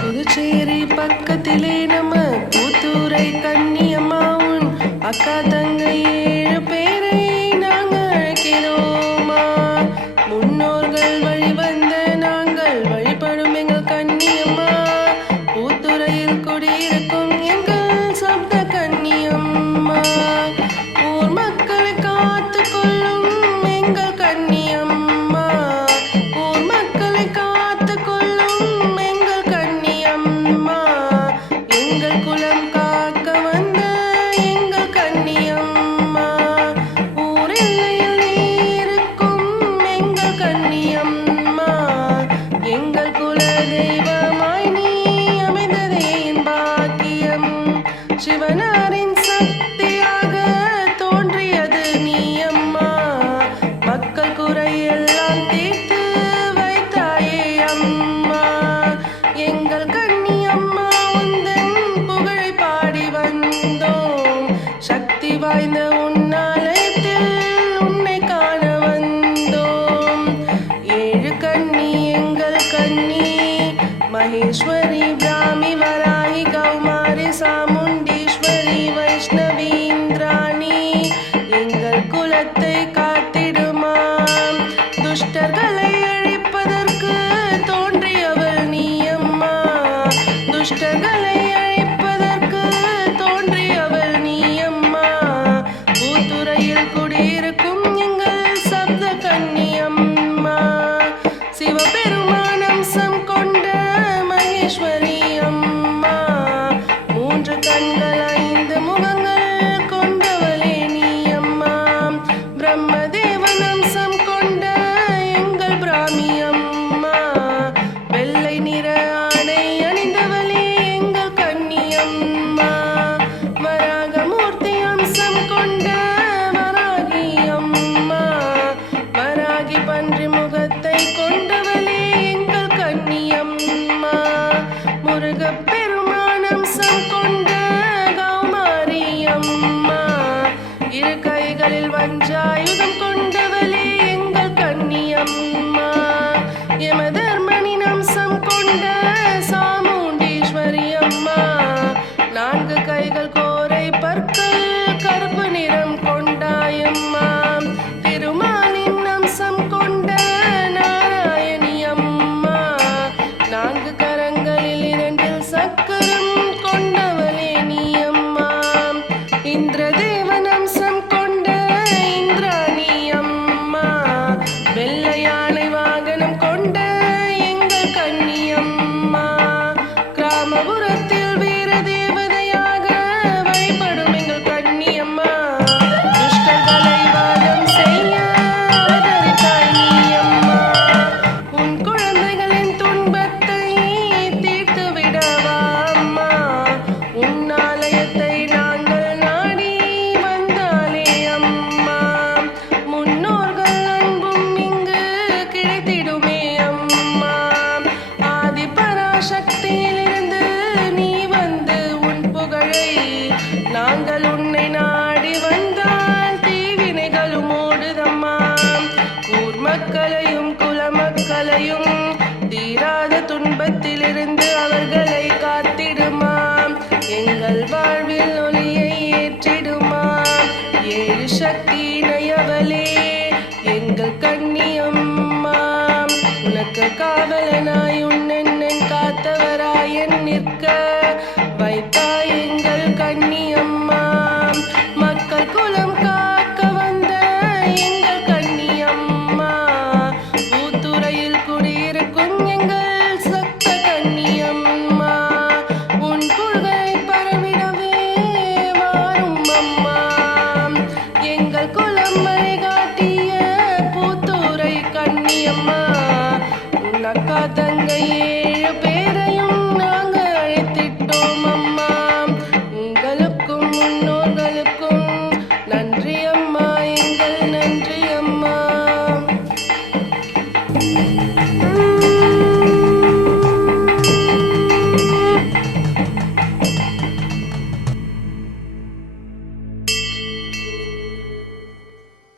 புதுச்சேரி பக்கத்திலே நம்ம புத்தூரை கன்னியம்மா உன் அக்கா தங்கை 7 பேரை நாங்கள் அழைக்கிறோமா. முன்னோர்கள் வழிவந்த நாங்கள் வழிபடும் எங்கள் கன்னியம்மா, புத்துறையில் குடியிருக்கும் எங்கள் சப்த கன்னியம்மா, ஊர் மக்களை காத்து கொள்ளும் எங்கள் கன்னியம்மா, ஊர் மக்களை காத்து கொள்ளும் எங்கள் கன்னியம்மா, எங்கள் குலம் காக்க வந்த எங்கள் கன்னியம்மா, ஊர் எல்லையில் இருக்கும் எங்கள் கன்னியம்மா, எங்கள் குல தெய்வமாய் நீ அமைந்ததே என் பாக்கியம். சிவனாரின் சக்தியாக தோன்றியது நீ அம்மா, மக்கள் குறையெல்லாம் தீர்த்து வைத்தாயே அம்மா. எங்கள் கன்னி அம்மா உந்தன் புகழை பாடி வந்தோம், சக்தி வாய்ந்த உன்னாலயத்தில் உன்னை காண வந்தோம். 7 கன்னி எங்கள் கன்னி, மகேஸ்வரி, பிராமி, வராகி, கௌமாரி, சாமுண்டீஸ்வரி, வைஷ்ணவி, இந்திராணி, எங்கள் குலத்தை காத்திடுமாம். துஷ்டர்களை அழிப்பதற்கு தோன்றியவள் நீ அம்மா, துஷ்டர்களை அழிப்பதற்கு தோன்றியவள் நீ அம்மா, பூத்துறையில் குடியிருக்கும் எங்கள் சப்த கன்னியம்மா, சிவபெருமான் அம்சம் கொண்ட மகேஸ்வரி அம்மா, 3 கண்கள் 5 முகங்கள் கொண்டவளே நீ அம்மா, பிரம்மதேவன் அம்சம் கொண்ட எங்கள் பிராமி அம்மா, வெள்ளை நிற ஆடை அணிந்தவளே எங்கள் கன்னியம்மா, வராகமூர்த்தி அம்சம் கொண்ட வராகி அம்மா, வராகி பன்றி முகத்தை கொண்டவளே எங்கள் கன்னியம்மா, முருகப்பெருமான் அம்சம் கொண்ட கௌமாரி அம்மா, 2 கைகளில் வஞ்சாயுதம் கொண்டவளே எங்கள் கன்னியம்மா, யமதர்மனின் அம்சம் கொண்ட சாமுண்டீஸ்வரி அம்மா, 4 கைகள் கோரை பற்கள் கருப்பு நிறம் கொண்டாயம்மா, திருமாலின் அம்சம் கொண்ட நாராயணி அம்மா, 4 கரங்களில் 2 சக்கரம் கொண்டவளே நீ அம்மா, இந்திரதேவன் அம்சம் கொண்ட இந்திராணி அம்மா, வெள்ளை யானை வாகனம் கொண்ட எங்கள் கன்னியம்மா, கிராமபுரத்தில் வீர தேவதையாக வழிபடும் எங்கள் கன்னியம்மா, துஷ்டர்களை வாதம் செய்ய அவதரித்தாய் நீ அம்மா, உன் குழந்தைகளின் துன்பத்தை தீர்த்து விடவா அம்மா, உன் ஆலயத்தை நாங்கள் நாடி வந்தாலே அம்மா, முன்னோர்கள் அன்பும் இங்கு கிடைத்திடுமே அம்மா, ஆதி பராசக்தியிலிருந்து நீ வந்து உன் புகழை நாங்கள் உன்னை நாடி வந்தால் தீவினைகளும் ஓடுதம்மா, ஊர் மக்களையும் குல மக்களையும் தீராத துன்பத்திலிருந்து அவர்களை காத்திடுமாம், எங்கள் வாழ்வில் ஒளியை ஏற்றிடுமாம். 7 சக்தி நயவளே எங்கள் கன்னியம்மா, உனக்கு காவலனாய் உன்னை